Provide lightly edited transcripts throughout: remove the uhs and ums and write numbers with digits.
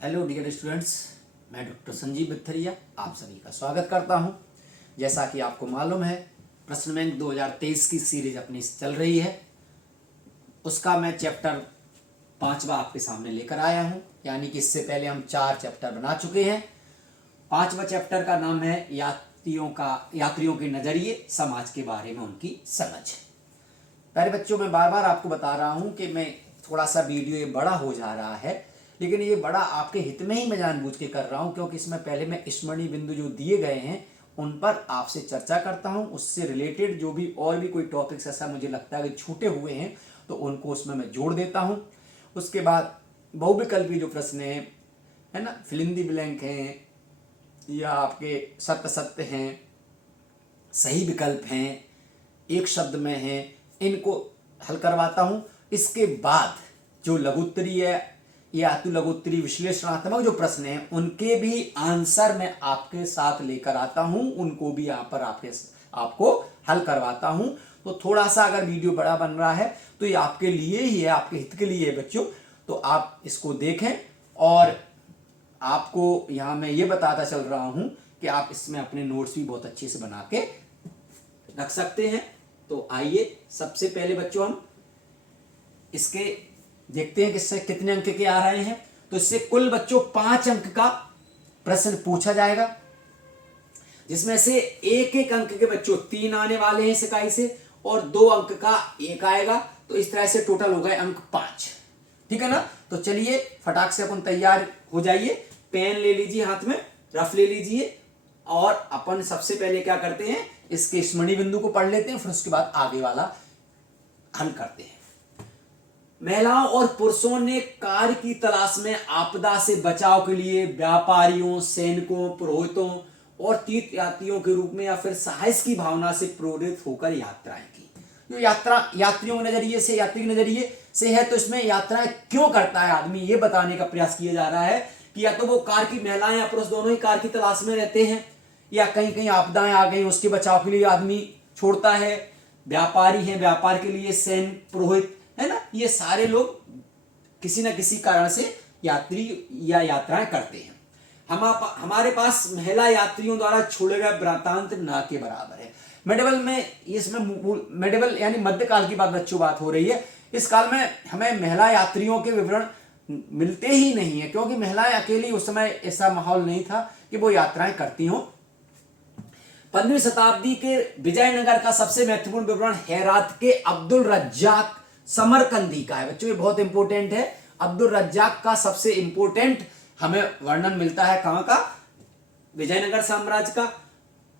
Hello dear students, मैं doctor Sanjeev बिथरिया आप सभी का स्वागत करता हूं। जैसा कि आपको मालूम है, प्रश्न बैंक 2023 की सीरीज अपनी चल रही है। उसका मैं चैप्टर 5वां आपके सामने लेकर आया हूं, यानी कि इससे पहले हम 4 चैप्टर बना चुके हैं। 5वां चैप्टर का नाम है यात्रियों के नजरिए, समाज के बारे में उनकी समझ। प्यारे बच्चों, मैं बार बार आपको बता रहा हूं कि मैं थोड़ा सा वीडियो ये बड़ा हो जा रहा है, लेकिन ये बड़ा आपके हित में ही मैं जानबूझ के कर रहा हूं, क्योंकि इसमें पहले मैं स्मरणीय बिंदु जो दिए गए हैं उन पर आपसे चर्चा करता हूं। उससे रिलेटेड जो भी और भी कोई टॉपिक्स ऐसा मुझे लगता है कि छूटे हुए हैं तो उनको उसमें मैं जोड़ देता हूं। उसके बाद बहुविकल्पी जो प्रश्न है ना, फिलिंदी ब्लैंक हैं या आपके सत्य सत्य हैं, सही विकल्प हैं, एक शब्द में हैं, इनको हल करवाता हूं। इसके बाद जो लघुत्तरीय या अति लघुत्तरीय विश्लेषणात्मक जो प्रश्न हैं उनके भी आंसर मैं आपके साथ लेकर आता हूं, उनको भी यहाँ पर आपको हल करवाता हूं। तो थोड़ा सा अगर वीडियो बड़ा बन रहा है तो ये आपके लिए ही है, आपके हित के लिए है बच्चों। तो आप इसको देखें, और आपको यहाँ मैं ये बताता चल रहा हूं कि आप इसमें अपने नोट्स भी बहुत अच्छे से बना के रख सकते हैं। तो आइए सबसे पहले बच्चों हम इसके देखते हैं कि इससे कितने अंक के आ रहे हैं। तो इससे कुल बच्चों 5 अंक का प्रश्न पूछा जाएगा, जिसमें से एक एक अंक के बच्चों 3 आने वाले हैं इस इकाई से, और 2 अंक का 1 आएगा। तो इस तरह से टोटल हो गए अंक 5। ठीक है ना। तो चलिए फटाक से अपन तैयार हो जाइए, पेन ले लीजिए, हाथ में रफ ले लीजिए, और अपन सबसे पहले क्या करते हैं, इसके स्मरणीय बिंदु को पढ़ लेते हैं, फिर उसके बाद आगे वाला हल करते हैं। महिलाओं और पुरुषों ने कार्य की तलाश में आपदा से बचाव के लिए व्यापारियों, सैनिकों, पुरोहितों और तीर्थ यात्रियों के रूप में या फिर साहस की भावना से प्रेरित होकर यात्राएं की। जो यात्रियों के नजरिए से, यात्री के नजरिए से है, तो इसमें यात्राएं क्यों करता है आदमी, ये बताने का प्रयास किया जा रहा है कि या तो वो कार की महिलाएं या पुरुष दोनों ही कार की तलाश में रहते हैं, या कहीं कहीं आपदाएं आ गई उसके बचाव के लिए आदमी छोड़ता है। व्यापारी हैं, व्यापार के लिए सैनिक, पुरोहित, है ना, ये सारे लोग किसी ना किसी कारण से यात्री या यात्राएं करते हैं। हमारे पास महिला यात्रियों द्वारा छोड़े गए वृत्तांत ना के बराबर है। मेडिवल में, इसमें मेडिवल यानी मध्यकाल की बच्चों बात हो रही है। इस काल में हमें महिला यात्रियों के विवरण मिलते ही नहीं है, क्योंकि महिलाएं अकेली उस समय ऐसा माहौल नहीं था कि वो यात्राएं करती हों। 15वीं शताब्दी के विजयनगर का सबसे महत्वपूर्ण विवरण हेरात के अब्दुल रज्जाक समरकंदी का है बच्चों। ये बहुत इंपॉर्टेंट है। अब्दुल रज्जाक का सबसे इंपॉर्टेंट हमें वर्णन मिलता है कहां का, विजयनगर साम्राज्य का।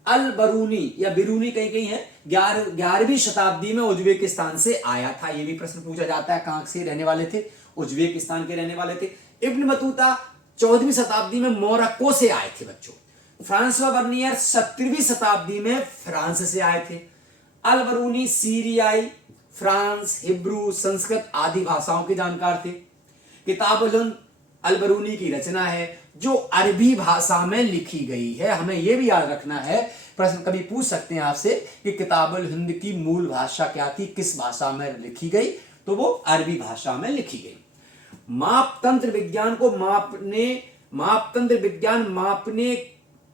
अल बरूनी या बिरूनी कहीं कहीं है, 11वीं शताब्दी में उज्बेकिस्तान से आया था। यह भी प्रश्न पूछा जाता है, कहां से रहने वाले थे, उज्बेकिस्तान के रहने वाले थे। इब्न बतूता 14वीं शताब्दी में मोरक्को से आए थे बच्चों। फ्रांसवा बर्नियर 17वीं शताब्दी में फ्रांस से आए थे। अल बरूनी सीरियाई, फ्रांस, हिब्रू, संस्कृत आदि भाषाओं के जानकार थे। किताबुल अल बरूनी की रचना है जो अरबी भाषा में लिखी गई है। हमें यह भी याद रखना है, प्रश्न कभी पूछ सकते हैं आपसे कि किताबुल हिंद की मूल भाषा क्या थी, किस भाषा में लिखी गई, तो वो अरबी भाषा में लिखी गई। मापतंत्र विज्ञान को मापतंत्र विज्ञान मापने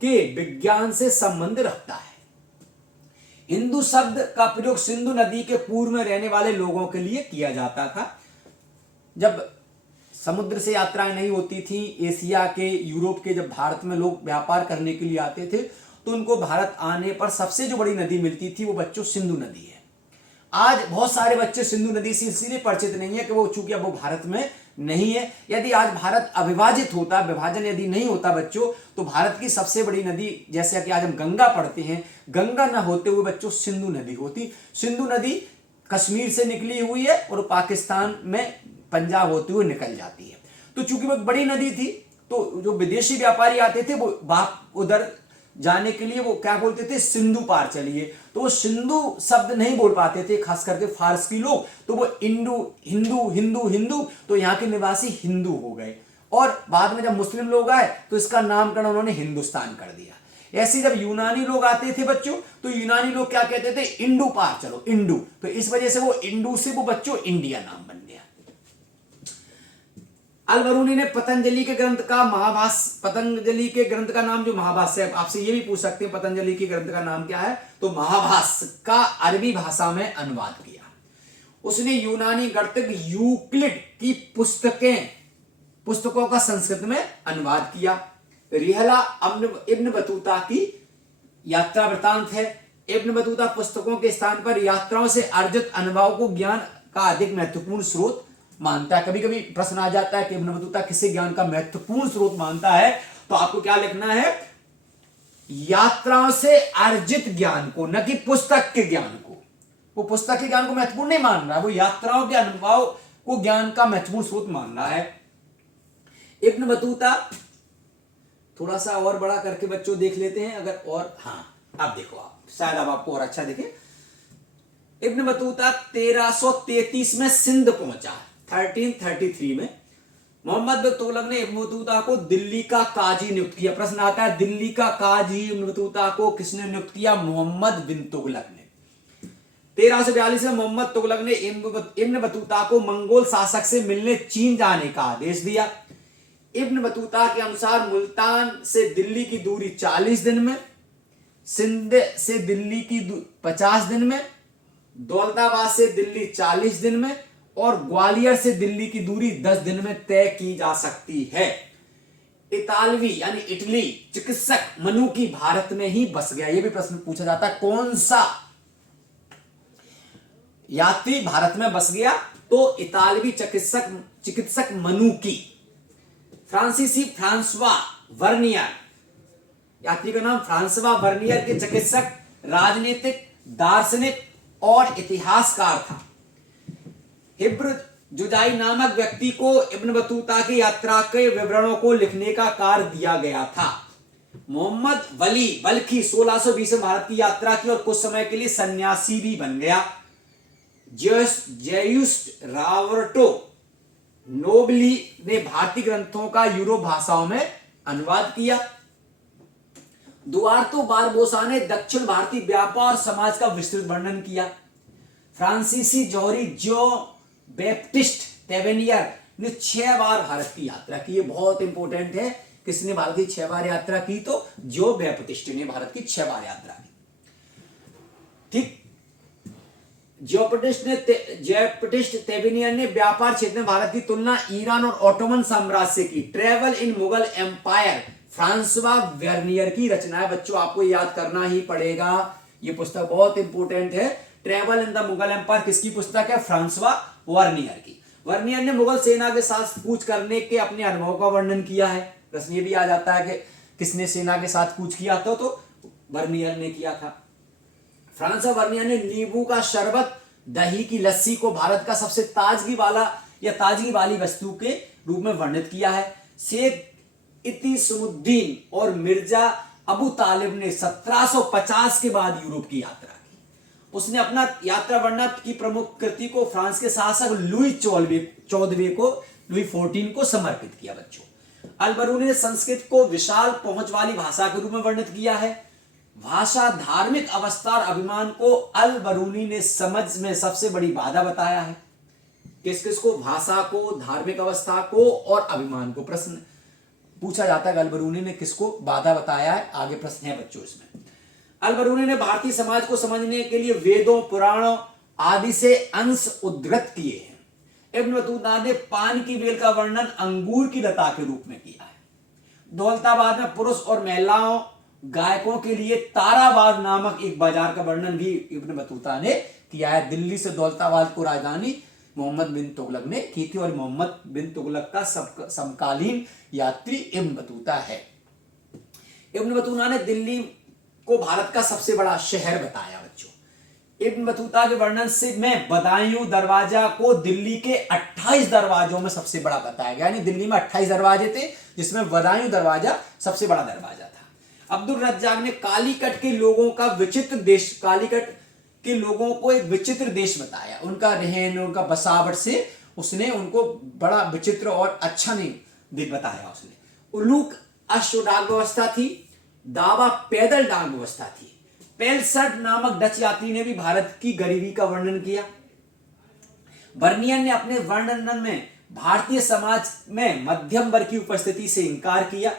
के विज्ञान से संबंध रखता है। हिंदू शब्द का प्रयोग सिंधु नदी के पूर्व में रहने वाले लोगों के लिए किया जाता था। जब समुद्र से यात्राएं नहीं होती थी, एशिया के, यूरोप के, जब भारत में लोग व्यापार करने के लिए आते थे तो उनको भारत आने पर सबसे जो बड़ी नदी मिलती थी वो बच्चों सिंधु नदी है। आज बहुत सारे बच्चे सिंधु नदी से इसलिए परिचित नहीं है कि वो चूंकि अब वो भारत में नहीं है। यदि आज भारत अविभाजित होता, विभाजन यदि नहीं होता बच्चों, तो भारत की सबसे बड़ी नदी, जैसे कि आज हम गंगा पढ़ते हैं, गंगा न होते हुए बच्चों सिंधु नदी होती। सिंधु नदी कश्मीर से निकली हुई है और पाकिस्तान में पंजाब होते हुए निकल जाती है। तो चूंकि वो बड़ी नदी थी, तो जो विदेशी व्यापारी आते थे वो उधर जाने के लिए वो क्या बोलते थे, सिंधु पार चलिए। तो वो सिंधु शब्द नहीं बोल पाते थे, खास करके फारसी लोग, तो वो हिंदू हिंदू हिंदू हिंदू, तो यहाँ के निवासी हिंदू हो गए। और बाद में जब मुस्लिम लोग आए तो इसका नामकरण उन्होंने हिंदुस्तान कर दिया। ऐसे जब यूनानी लोग आते थे बच्चों, तो यूनानी लोग क्या कहते थे, इंडू पार चलो, इंडू। तो इस वजह से वो इंडू से वो बच्चों इंडिया नाम बन गया। अल-बरूनी ने पतंजलि के ग्रंथ का नाम जो महाभाष्य है, आपसे ये भी पूछ सकते हैं पतंजलि के ग्रंथ का नाम क्या है, तो महाभाष्य का अरबी भाषा में अनुवाद किया। उसने यूनानी गणितज्ञ यूक्लिड की पुस्तकों का संस्कृत में अनुवाद किया। रिहला इब्न बतूता की यात्रा वृतांत है। इब्न बतूता पुस्तकों के स्थान पर यात्राओं से अर्जित अनुभव को ज्ञान का अधिक महत्वपूर्ण स्रोत मानता है। कभी कभी प्रश्न आ जाता है कि इब्न बतूता किसे ज्ञान का महत्वपूर्ण स्रोत मानता है, तो आपको क्या लिखना है, यात्राओं से अर्जित ज्ञान को, न कि पुस्तक के ज्ञान को। वो पुस्तक के ज्ञान को महत्वपूर्ण नहीं मान रहा है, वो यात्राओं के अनुभव को ज्ञान का महत्वपूर्ण स्रोत मान रहा है। इब्न बतूता थोड़ा सा और बड़ा करके बच्चों देख लेते हैं अगर, और हाँ अब देखो आप, शायद अब आपको और अच्छा दिखे। इब्न बतूता 1333 में सिंध पहुंचा, 1333 में। मोहम्मद बिन तुगलक ने इब्न बतूता को दिल्ली का काजी नियुक्त किया। प्रश्न आता है दिल्ली का काजी इब्न बतूता को किसने नियुक्त किया, मोहम्मद बिन तुगलक ने। 1342 में मोहम्मद तुगलक ने इब्न बतूता को मंगोल शासक से मिलने चीन जाने का आदेश दिया। इब्न बतूता के अनुसार मुल्तान से दिल्ली की दूरी 40 दिन में, सिंध से दिल्ली की 50 दिन में, दौलताबाद से दिल्ली 40 दिन में और ग्वालियर से दिल्ली की दूरी 10 दिन में तय की जा सकती है। इतालवी यानी इटली चिकित्सक मनुकी भारत में ही बस गया। यह भी प्रश्न पूछा जाता है, कौन सा यात्री भारत में बस गया, तो इतालवी चिकित्सक मनुकी। फ्रांसीसी फ्रांसवा वर्नियर, यात्री का नाम फ्रांसवा वर्नियर के चिकित्सक, राजनीतिक, दार्शनिक और इतिहासकार था। हिब्र जुदाई नामक व्यक्ति को इब्न बतूता की यात्रा के विवरणों को लिखने का कार्य दिया गया था। मोहम्मद वली बल्कि 1620 में भारत की यात्रा की और कुछ समय के लिए सन्यासी भी बन गया। जेयुस्ट रॉबर्टो नोबली ने भारतीय ग्रंथों का यूरोप भाषाओं में अनुवाद किया। दुआर्तो बारबोसा ने दक्षिण भारतीय व्यापार और समाज का विस्तृत वर्णन किया। फ्रांसीसी जौहरी जो बैप्टिस्ट टेवेनियर ने 6 बार भारत की यात्रा की। ये बहुत इंपॉर्टेंट है, किसने भारत की 6 बार यात्रा की, तो जो बैप्टिस्ट ने भारत की 6 बार यात्रा की। ठीक, जियोपटिस्ट टेवेनियर ने व्यापार क्षेत्र में भारत की तुलना ईरान और ऑटोमन साम्राज्य से की। Travel in Mughal empire François Vernier की रचना है। बच्चों आपको याद करना ही पड़ेगा, ये पुस्तक बहुत इंपॉर्टेंट है। Travel in the Mughal empire किसकी पुस्तक है, फ्रांसवा वर्नियर की। वर्नियर ने मुगल सेना के साथ कूच करने के अपने अनुभव का वर्णन किया है। प्रश्न ये भी आ जाता है कि किसने सेना के साथ कूच किया था, तो वर्नियर ने किया था। फ्रांसवा वर्नियर ने नींबू का शरबत, दही की लस्सी को भारत का सबसे ताजगी वाली वस्तु के रूप में वर्णित किया है। शेख इतिसमुद्दीन और मिर्जा अबू तालिब ने 1750 के बाद यूरोप की यात्रा की। उसने अपना यात्रा वर्णन की प्रमुख कृति को फ्रांस के शासक लुई 14 को समर्पित किया। बच्चों अल-बरूनी ने संस्कृत को विशाल पहुंच वाली भाषा के रूप में वर्णित किया है। भाषा, धार्मिक अवस्था और अभिमान को अल-बरूनी ने समझ में सबसे बड़ी बाधा बताया है। किस किस को, भाषा को, धार्मिक अवस्था को और अभिमान को। प्रश्न पूछा जाता है अल-बरूनी ने किसको बाधा बताया है, आगे प्रश्न है बच्चों इसमें। अल-बरूनी ने भारतीय समाज को समझने के लिए वेदों, पुराणों आदि से अंश उद्धृत किए हैं। इब्न बतूता ने पान की बेल का वर्णन अंगूर की लता के रूप में किया है। दौलताबाद में पुरुष और महिलाओं गायकों के लिए ताराबाद नामक एक बाजार का वर्णन भी इब्न बतूता ने किया है। दिल्ली से दौलताबाद को राजधानी मोहम्मद बिन तुगलक ने की थी और मोहम्मद बिन तुगलक का समकालीन यात्री इब्न बतूता है। इब्न बतूता ने दिल्ली को भारत का सबसे बड़ा शहर बताया। बच्चों इब्न बतूता के वर्णन से में बदायूं दरवाजा को दिल्ली के 28 दरवाजों में सबसे बड़ा बताया गया। यानी दिल्ली में 28 दरवाजे थे, जिसमें बदायूं दरवाजा सबसे बड़ा दरवाजा था। अब्दुल रज्जाक ने कालीकट के लोगों का विचित्र देश, कालीकट के लोगों को एक विचित्र देश बताया। उनका रहन, उनका बसावट से उसने उनको बड़ा विचित्र और अच्छा नहीं बताया। उसने उलूक अश्व डाक व्यवस्था थी, दावा पैदल डाक व्यवस्था थी। पेलसर्ट नामक डच यात्री ने भी भारत की गरीबी का वर्णन किया। वर्नियर ने अपने वर्णन में भारतीय समाज में मध्यम वर्ग की उपस्थिति से इंकार किया।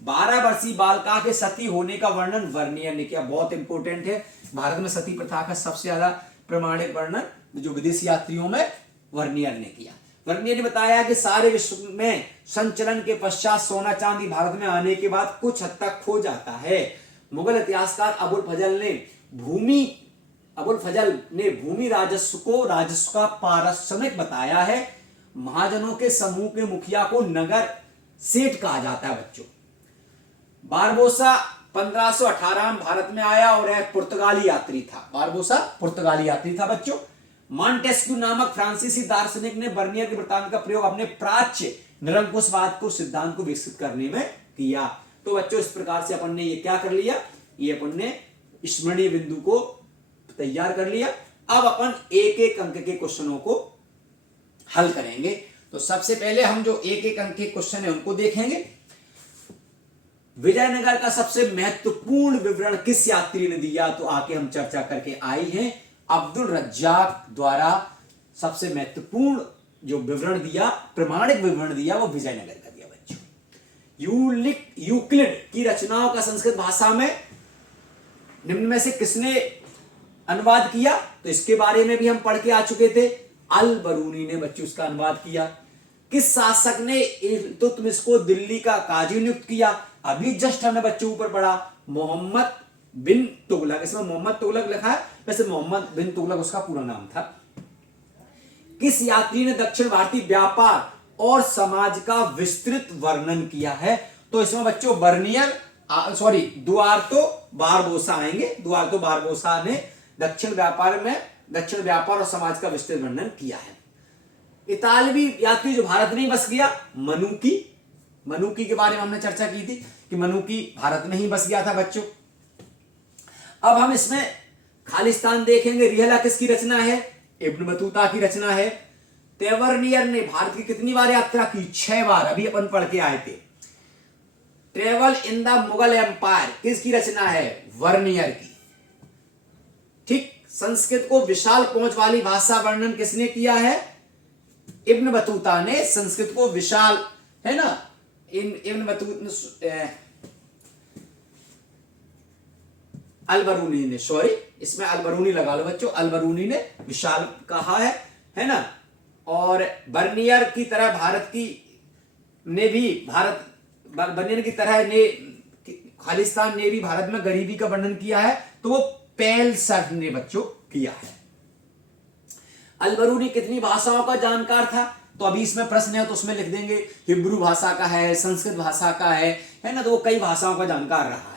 12 वर्षीय बालिका के सती होने का वर्णन वर्नियर ने किया। बहुत इंपॉर्टेंट है, भारत में सती प्रथा का सबसे ज्यादा प्रमाणित वर्णन जो विदेशी यात्रियों में वर्नियर ने किया। वर्नियर ने बताया कि सारे विश्व में संचलन के पश्चात सोना चांदी भारत में आने के बाद कुछ हद तक खो जाता है। मुगल इतिहासकार अबुल फजल ने भूमि राजस्व को राजस्व का पारिश्रमिक बताया है। महाजनों के समूह के मुखिया को नगर सेठ कहा जाता है बच्चों। बारबोसा 1518 में भारत में आया और एक पुर्तगाली यात्री था। बारबोसा पुर्तगाली यात्री था बच्चों। मॉन्टेस्क्यू नामक फ्रांसीसी दार्शनिक ने वर्नियर के वृत्तांत का प्रयोग अपने प्राच्य निरंकुशवाद को सिद्धांत को विकसित करने में किया। तो बच्चों इस प्रकार से अपन ने ये क्या कर लिया, ये अपन ने स्मरणीय बिंदु को तैयार कर लिया। अब अपन एक एक अंक के क्वेश्चनों को हल करेंगे। तो सबसे पहले हम जो एक एक अंक के क्वेश्चन है उनको देखेंगे। विजयनगर का सबसे महत्वपूर्ण विवरण किस यात्री ने दिया, तो आके हम चर्चा करके आई हैं। अब्दुल रज्जाक द्वारा सबसे महत्वपूर्ण जो विवरण दिया, प्रमाणिक विवरण दिया, वो विजयनगर का दिया बच्चों। यूक्लिड की रचनाओं का संस्कृत भाषा में निम्न में से किसने अनुवाद किया, तो इसके बारे में भी हम पढ़ के आ चुके थे। अल बरूनी ने बच्चों इसका अनुवाद किया। किस शासक ने इल्तुतमिश को दिल्ली का काजी नियुक्त किया, अभी जस्ट हमने बच्चों ऊपर पढ़ा, मोहम्मद बिन तुगलक। इसमें मोहम्मद तुगलक लिखा है, वैसे मोहम्मद बिन तुगलक उसका पूरा नाम था। किस यात्री ने दक्षिण भारतीय व्यापार और समाज का विस्तृत वर्णन किया है, तो इसमें बच्चों वर्नियर दुआर्तो बारबोसा आएंगे। दुआर्तो बारबोसा ने दक्षिण व्यापार और समाज का विस्तृत वर्णन किया है। इतालवी यात्री जो भारत में ही बस गया, मनुकी के बारे में हमने चर्चा की थी कि मनुकी भारत में ही बस गया था बच्चों। अब हम इसमें खालिस्तान देखेंगे। रिहला किसकी रचना है, इब्न बतूता की रचना है। तेवर्नियर ने भारत की कितनी बार यात्रा की, 6 बार, अभी अपन पढ़ के आए थे। Travel in the Mughal empire किसकी रचना है, वर्नियर की। ठीक। संस्कृत को विशाल पहुंच वाली भाषा वर्णन किसने किया है, इब्न बतूता ने संस्कृत को विशाल, है ना, इब्न बतूता अलबरूनी ने, इसमें अलबरूनी लगा लो बच्चों, अलबरूनी ने विशाल कहा है ना। और बर्नियर की तरह बर्नियर की तरह ने खालिस्तान ने भी भारत में गरीबी का वर्णन किया है, तो वो पेलसर ने बच्चों किया है। अलबरूनी कितनी भाषाओं का जानकार था, तो अभी इसमें प्रश्न है तो उसमें लिख देंगे हिब्रू भाषा का है, संस्कृत भाषा का है ना, तो वो कई भाषाओं का जानकार रहा है।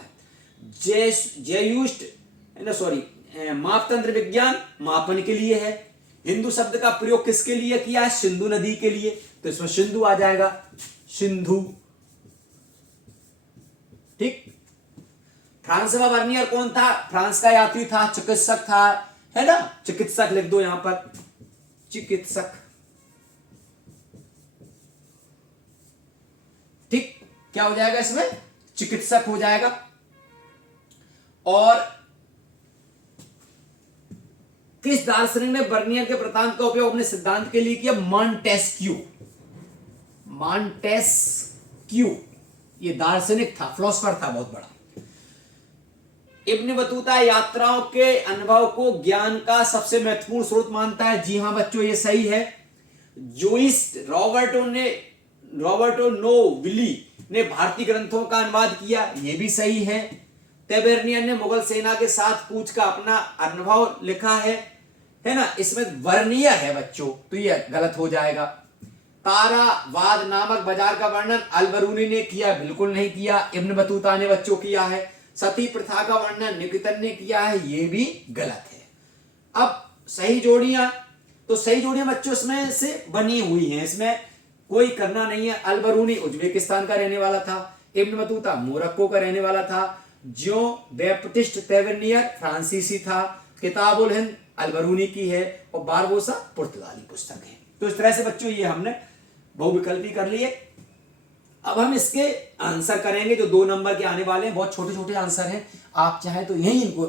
मापतंत्र विज्ञान मापन के लिए है। हिंदू शब्द का प्रयोग किसके लिए किया है, सिंधु नदी के लिए, तो इसमें सिंधु आ जाएगा, सिंधु। ठीक। फ्रांस में वर्नियर कौन था, फ्रांस का यात्री था, चिकित्सक था, है ना, चिकित्सक लिख दो यहां पर, चिकित्सक। ठीक, क्या हो जाएगा इसमें, चिकित्सक हो जाएगा। और किस दार्शनिक ने बर्नियर के वृत्तांत का उपयोग अपने सिद्धांत के लिए किया, मॉन्टेस्क्यू, ये दार्शनिक था, फिलोसोफर था बहुत बड़ा। इब्न बतूता यात्राओं के अनुभव को ज्ञान का सबसे महत्वपूर्ण स्रोत मानता है। जी हां बच्चों, ये सही है। जोइस रॉबर्टो नोविली ने भारतीय ग्रंथों का अनुवाद किया, ये भी सही है। तेबेर्नियर ने मुगल सेना के साथ कूच का अपना अनुभव लिखा है ना, इसमें वर्नियर है बच्चों, तो ये गलत हो जाएगा। तारावाद नामक बाजार का वर्णन अलबरूनी ने किया, बिल्कुल नहीं किया, इब्न बतूता ने बच्चों किया है। सती प्रथा का वर्णन निकेतन ने किया है, ये भी गलत है। अब सही जोड़ियां बच्चों इसमें से बनी हुई हैं, इसमें कोई करना नहीं है। अलबरूनी उज्बेकिस्तान का रहने वाला था, इब्न बतूता मोरक्को का रहने वाला था, ज्यो बैप्टिस्ट तेवर्नियर फ्रांसीसी था, किताबुल हिंद अलबरूनी की है, और बारबोसा पुर्तगाली पुस्तक है। तो इस तरह से बच्चों ये हमने बहुविकल्पी कर लिए। अब हम इसके आंसर करेंगे जो 2 नंबर के आने वाले हैं। बहुत छोटे छोटे आंसर हैं, आप चाहे तो यही इनको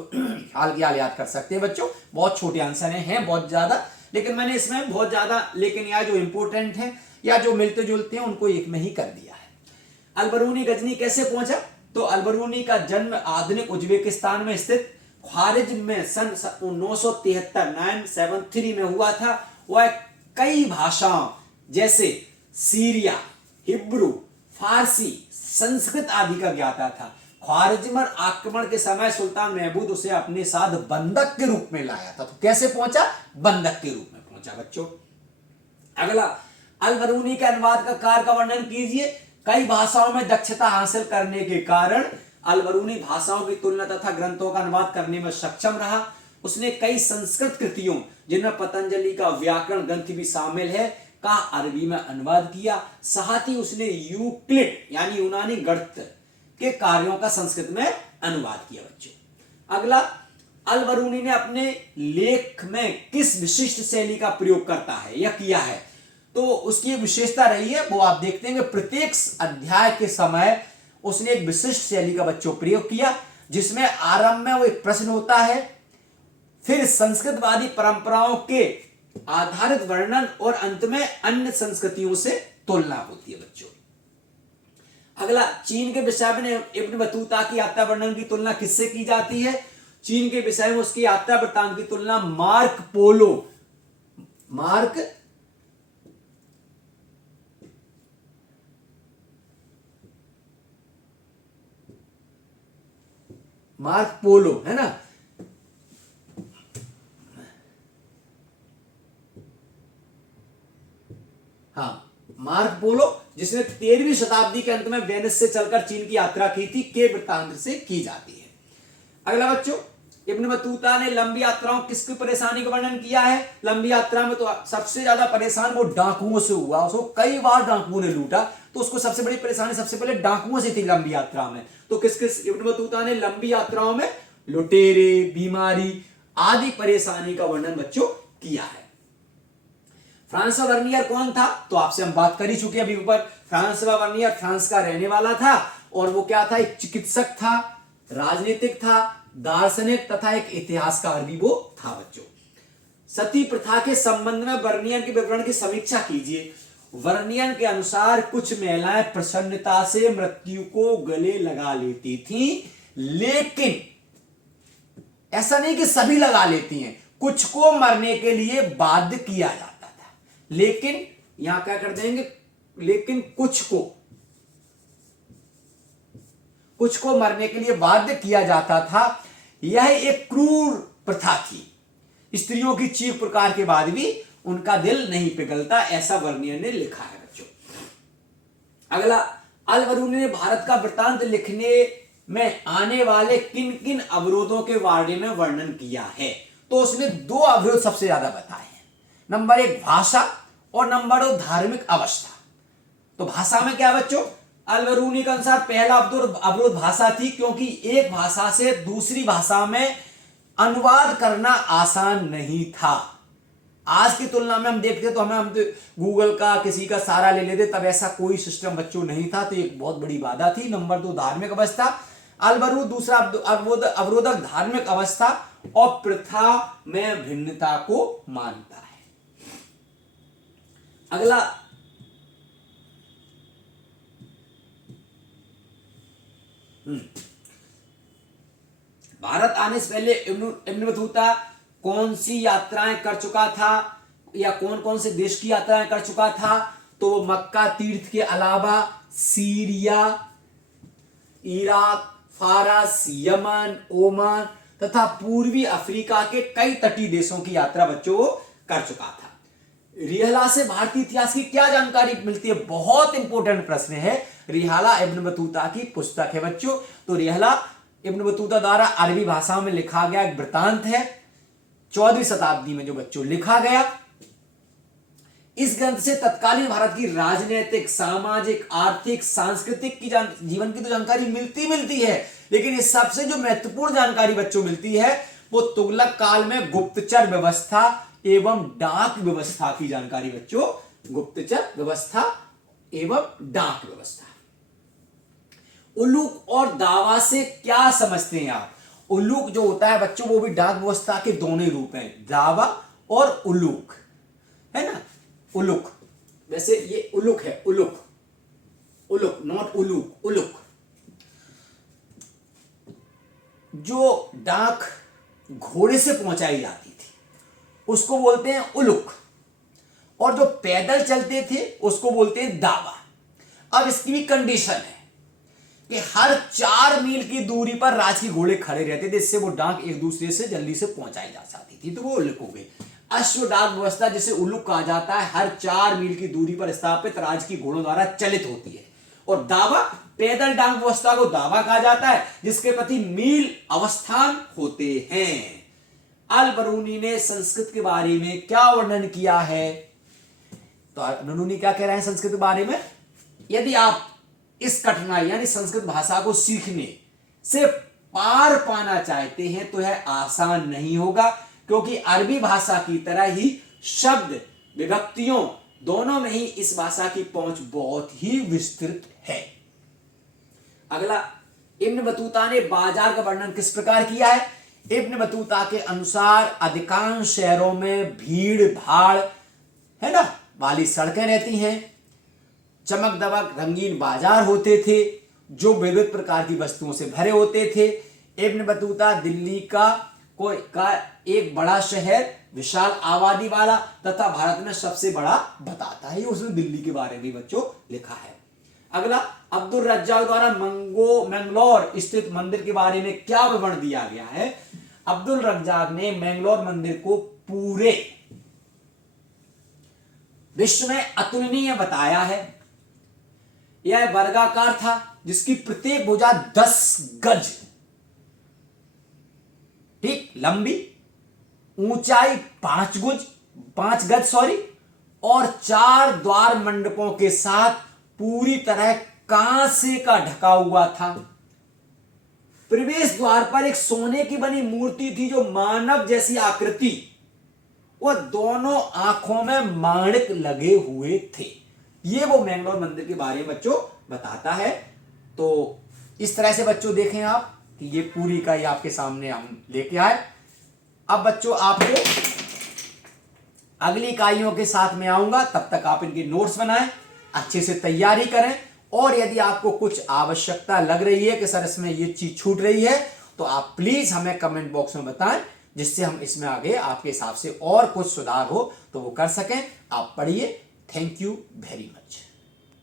हाल की हाल याद कर सकते हैं बच्चों, बहुत छोटे आंसर हैं बहुत ज्यादा, लेकिन मैंने इसमें बहुत ज्यादा लेकिन या जो इंपॉर्टेंट है या जो मिलते जुलते हैं उनको एक में ही कर दिया है। अलबरूनी गजनी कैसे पहुंचा? तो अलबरूनी का जन्म आधुनिक उज्बेकिस्तान में स्थित ख्वारिज्म में सन 973 में हुआ था। वह कई भाषाओं जैसे सीरिया, हिब्रू, फारसी, संस्कृत आदि का ज्ञाता था। ख्वारिज्म आक्रमण के समय सुल्तान महमूद उसे अपने साथ बंधक के रूप में लाया था। तो कैसे पहुंचा? बंधक के रूप में पहुंचा बच्चों। अगला, अलबरूनी के अनुवाद का कार्य का वर्णन कीजिए। कई भाषाओं में दक्षता हासिल करने के कारण अलबरूनी भाषाओं की तुलना तथा ग्रंथों का अनुवाद करने में सक्षम रहा। उसने कई संस्कृत कृतियों, जिनमें पतंजलि का व्याकरण ग्रंथ भी शामिल है, का अरबी में अनुवाद किया। साथ ही उसने यूक्लिड यानी यूनानी गणित के कार्यों का संस्कृत में अनुवाद किया बच्चों। अगला, अलबरूनी ने अपने लेख में किस विशिष्ट शैली का प्रयोग करता है या किया है? तो उसकी एक विशेषता रही है, वो आप देखते हैं कि प्रत्येक अध्याय के समय उसने एक विशिष्ट शैली का बच्चों प्रयोग किया, जिसमें आरंभ में वो एक प्रश्न होता है, फिर संस्कृतवादी परंपराओं के आधारित वर्णन और अंत में अन्य संस्कृतियों से तुलना होती है बच्चों। अगला, चीन के विषय में इब्न बतूता की यात्रा वर्णन की तुलना किससे की जाती है? चीन के विषय में उसकी यात्रा वृत्तांत की तुलना मार्क पोलो है ना, हाँ, मार्क पोलो, जिसने 13वीं शताब्दी के अंत में वेनिस से चलकर चीन की यात्रा की थी, के वृत्तांत से की जाती है। अगला बच्चों, इब्न बतूता ने लंबी यात्राओं किसकी परेशानी का वर्णन किया है? लंबी यात्रा में तो सबसे ज्यादा परेशान वो डाकुओं से हुआ। उसको कई बार डाकुओं ने लूटा, तो उसको सबसे बड़ी परेशानी सबसे पहले डाकुओं से थी लंबी यात्रा में। तो किस किस इब्न बतूता ने लंबी यात्राओं में लुटेरे, बीमारी आदि परेशानी का वर्णन बच्चों किया है। फ्रांसवा वर्नियर कौन था? तो आपसे हम बात कर ही चुके अभी ऊपर। फ्रांसवा वर्नियर फ्रांस का रहने वाला था और वो क्या था? एक चिकित्सक था, राजनीतिक था, दार्शनिक तथा एक इतिहासकार भी वो था बच्चों। सती प्रथा के संबंध में वर्नियर के विवरण की समीक्षा कीजिए। वर्नियर के अनुसार कुछ महिलाएं प्रसन्नता से मृत्यु को गले लगा लेती थीं, लेकिन ऐसा नहीं कि सभी लगा लेती हैं, कुछ को मरने के लिए बाध्य किया जाता था। लेकिन यहां क्या कर देंगे? लेकिन कुछ को मरने के लिए बाध्य किया जाता था। यह एक क्रूर प्रथा थी। स्त्रियों की चीख पुकार के बाद भी उनका दिल नहीं पिघलता, ऐसा वर्नियर ने लिखा है बच्चों। अगला, अलबरूनी ने भारत का वृत्तांत लिखने में आने वाले किन किन अवरोधों के बारे में वर्णन किया है? तो उसने 2 अवरोध सबसे ज्यादा बताए हैं। नंबर 1 भाषा और नंबर 2 धार्मिक अवस्था। तो भाषा में क्या बच्चों? अलबरूनी के अनुसार पहला अवरोध भाषा थी, क्योंकि एक भाषा से दूसरी भाषा में अनुवाद करना आसान नहीं था। आज की तुलना में हम देखते तो हम गूगल का किसी का सहारा ले लेते, तब ऐसा कोई सिस्टम बच्चों नहीं था, तो एक बहुत बड़ी बाधा थी। नंबर 2 धार्मिक अवस्था। अलबरूनी दूसरा अवरोधक धार्मिक अवस्था और प्रथा में भिन्नता को मानता है। अगला, भारत आने से पहले इब्न बतूता कौन सी यात्राएं कर चुका था या कौन कौन से देश की यात्राएं कर चुका था? तो मक्का तीर्थ के अलावा सीरिया, इराक, फारस, यमन, ओमान तथा पूर्वी अफ्रीका के कई तटीय देशों की यात्रा बच्चों कर चुका था। रिहला से भारतीय इतिहास की क्या जानकारी मिलती है? बहुत इंपॉर्टेंट प्रश्न है। रिहला इब्न बतूता की पुस्तक है बच्चों। तो रिहला इब्न बतूता द्वारा अरबी भाषा में लिखा गया एक वृत्तांत है, 14वीं शताब्दी में जो बच्चों लिखा गया। इस ग्रंथ से तत्कालीन भारत की राजनीतिक, सामाजिक, आर्थिक, सांस्कृतिक की जीवन की तो जानकारी मिलती है, लेकिन इस सबसे जो महत्वपूर्ण जानकारी बच्चों मिलती है वो तुगलक काल में गुप्तचर व्यवस्था एवं डाक व्यवस्था की जानकारी बच्चों। गुप्तचर व्यवस्था एवं डाक व्यवस्था। उलूक और दावा से क्या समझते हैं आप? उलूक जो होता है बच्चों वो भी डाक व्यवस्था के दोनों रूप हैं, दावा और उलूक। है ना, उलुक। वैसे ये उलुक है, उलुक, उलुक नॉट उलूक, उलुक। जो डाक घोड़े से पहुंचाई जाती थी उसको बोलते हैं उलुक, और जो पैदल चलते थे उसको बोलते हैं दावा। अब इसकी भी कंडीशन है कि हर 4 मील की दूरी पर राजकी घोड़े खड़े रहते थे, इससे वो डाक एक दूसरे से जल्दी से पहुंचाई जा सकती थी, तो वो उलुक हो गए। अश्व डाक व्यवस्था जिसे उलुक कहा जाता है, हर 4 मील की दूरी पर स्थापित राजकी घोड़ों द्वारा चलित होती है। और दावा, पैदल डाक व्यवस्था को दावा कहा जाता है, जिसके प्रति मील अवस्थान होते हैं। अल बरूनी ने संस्कृत के बारे में क्या वर्णन किया है? तो अल बरूनी क्या कह रहे हैं संस्कृत के बारे में? यदि आप इस कठिनाई यानी संस्कृत भाषा को सीखने से पार पाना चाहते हैं तो यह आसान नहीं होगा, क्योंकि अरबी भाषा की तरह ही शब्द विभक्तियों दोनों में ही इस भाषा की पहुंच बहुत ही विस्तृत है। अगला, इब्न बतूता ने बाजार का वर्णन किस प्रकार किया है? इब्न बतूता के अनुसार अधिकांश शहरों में भीड़ भाड़ है ना वाली सड़कें रहती हैं, चमक दमक रंगीन बाजार होते थे जो विविध प्रकार की वस्तुओं से भरे होते थे। इब्न बतूता दिल्ली का एक बड़ा शहर, विशाल आबादी वाला तथा भारत में सबसे बड़ा बताता है। उसने दिल्ली के बारे में बच्चों लिखा है। अगला, अब्दुल रज्जाक द्वारा मैंगलोर स्थित मंदिर के बारे में क्या विवरण दिया गया है? अब्दुल रज्जाक ने मैंगलोर मंदिर को पूरे विश्व में अतुलनीय बताया है। यह वर्गाकार था, जिसकी प्रत्येक भुजा 10 गज ठीक लंबी, ऊंचाई 5 गज और 4 द्वार मंडपों के साथ पूरी तरह कांसे का ढका हुआ था। प्रवेश द्वार पर एक सोने की बनी मूर्ति थी जो मानव जैसी आकृति, वह दोनों आंखों में माणिक लगे हुए थे। ये वो मैंगलोर मंदिर के बारे में बच्चों बताता है। तो इस तरह से बच्चों देखें आप कि ये पूरी इकाई आपके सामने हम लेके आए। अब बच्चों आपको अगली इकाइयों के साथ में आऊंगा, तब तक आप इनके नोट्स बनाएं, अच्छे से तैयारी करें, और यदि आपको कुछ आवश्यकता लग रही है कि सर इसमें ये चीज छूट रही है तो आप प्लीज हमें कमेंट बॉक्स में बताएं, जिससे हम इसमें आगे आपके हिसाब से और कुछ सुधार हो तो वो कर सकें। आप पढ़िए। Thank you very much.